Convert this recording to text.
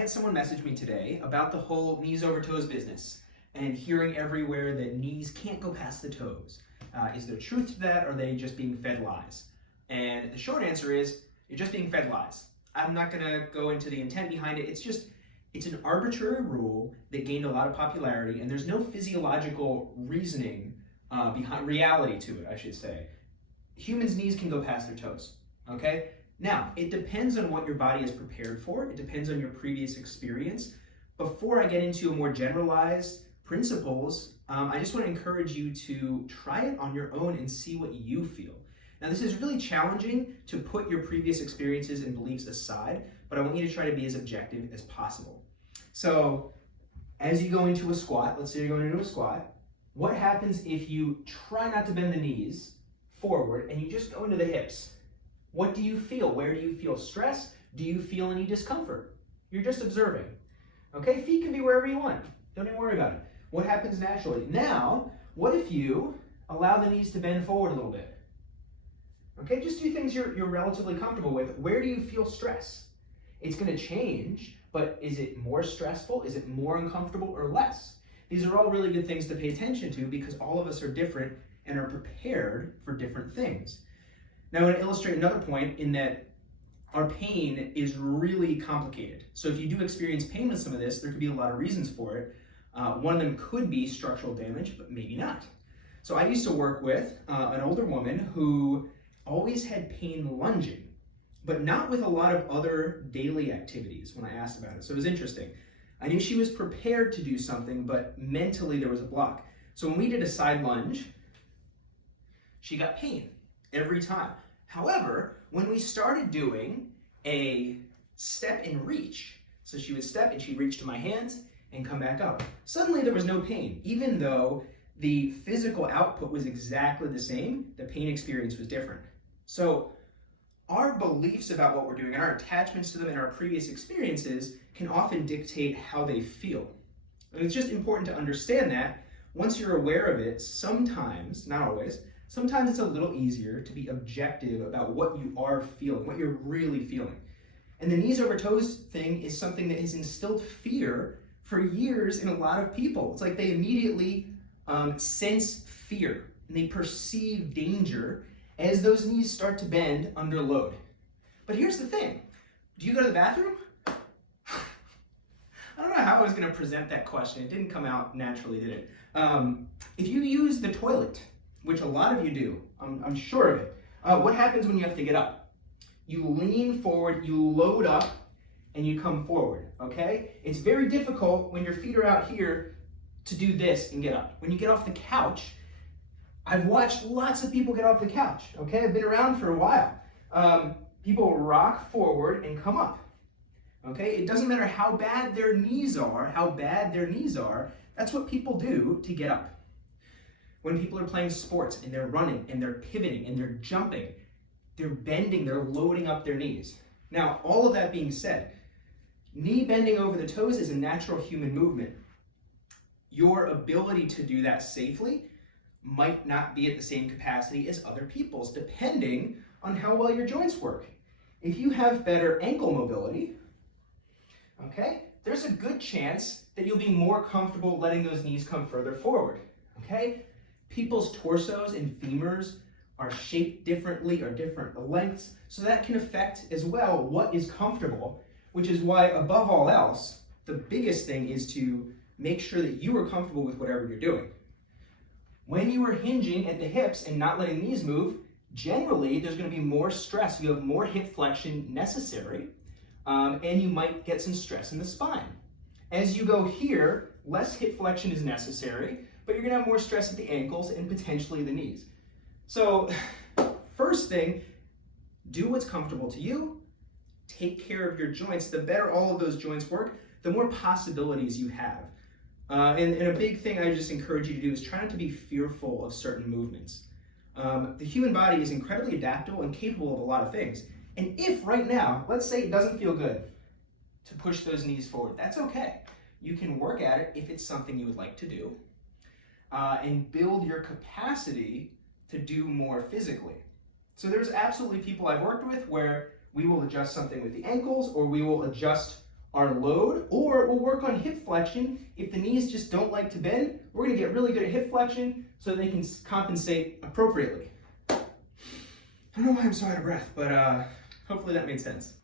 had someone message me today about the whole knees over toes business and hearing everywhere that knees can't go past the toes. Is there truth to that, or are they just being fed lies? And the short answer is, you're just being fed lies. I'm not gonna go into the intent behind it. It's an arbitrary rule that gained a lot of popularity, and there's no physiological reasoning behind reality to it, I should say. Humans' knees can go past their toes, okay? Now, it depends on what your body is prepared for. It depends on your previous experience. Before I get into a more generalized principles, I just want to encourage you to try it on your own and see what you feel. Now, this is really challenging to put your previous experiences and beliefs aside, but I want you to try to be as objective as possible. So, as you go into a squat, let's say you're going into a squat, what happens if you try not to bend the knees forward and you just go into the hips? What do you feel? Where do you feel stress? Do you feel any discomfort? You're just observing. Okay, feet can be wherever you want. Don't even worry about it. What happens naturally? Now, what if you allow the knees to bend forward a little bit? Okay, just do things you're relatively comfortable with. Where do you feel stress? It's going to change, but is it more stressful? Is it more uncomfortable or less? These are all really good things to pay attention to because all of us are different and are prepared for different things. Now, I want to illustrate another point in that our pain is really complicated. So if you do experience pain with some of this, there could be a lot of reasons for it. One of them could be structural damage, but maybe not. So I used to work with an older woman who always had pain lunging, but not with a lot of other daily activities when I asked about it. So it was interesting. I knew she was prepared to do something, but mentally there was a block. So when we did a side lunge, she got pain every time. However, when we started doing a step and reach, so she would step and she'd reach to my hands and come back up, suddenly there was no pain. Even though the physical output was exactly the same, the pain experience was different. So our beliefs about what we're doing and our attachments to them and our previous experiences can often dictate how they feel. And it's just important to understand that once you're aware of it, sometimes, not always, sometimes it's a little easier to be objective about what you are feeling, what you're really feeling. And the knees over toes thing is something that has instilled fear for years in a lot of people. It's like they immediately sense fear and they perceive danger as those knees start to bend under load. But here's the thing. Do you go to the bathroom? I don't know how I was going to present that question. It didn't come out naturally, did it? If you use the toilet, which a lot of you do, I'm sure of it, what happens when you have to get up? You lean forward, you load up, and you come forward, okay? It's very difficult when your feet are out here to do this and get up. When you get off the couch, I've watched lots of people get off the couch, okay? I've been around for a while. People rock forward and come up, okay? It doesn't matter how bad their knees are, that's what people do to get up. When people are playing sports and they're running and they're pivoting and they're jumping, they're bending, they're loading up their knees. Now, all of that being said, knee bending over the toes is a natural human movement. Your ability to do that safely might not be at the same capacity as other people's, depending on how well your joints work. If you have better ankle mobility, okay, there's a good chance that you'll be more comfortable letting those knees come further forward, okay? People's torsos and femurs are shaped differently or different lengths, so that can affect as well what is comfortable, which is why above all else, the biggest thing is to make sure that you are comfortable with whatever you're doing. When you are hinging at the hips and not letting the knees move, generally there's going to be more stress. You have more hip flexion necessary, and you might get some stress in the spine. As you go here, less hip flexion is necessary, but you're going to have more stress at the ankles and potentially the knees. So first thing, do what's comfortable to you. Take care of your joints. The better all of those joints work, the more possibilities you have. And a big thing I just encourage you to do is try not to be fearful of certain movements. The human body is incredibly adaptable and capable of a lot of things. And if right now, let's say it doesn't feel good to push those knees forward, that's okay. You can work at it if it's something you would like to do, and build your capacity to do more physically. So there's absolutely people I've worked with where we will adjust something with the ankles, or we will adjust our load, or we'll work on hip flexion. If the knees just don't like to bend, we're going to get really good at hip flexion so they can compensate appropriately. I don't know why I'm so out of breath, but hopefully that made sense.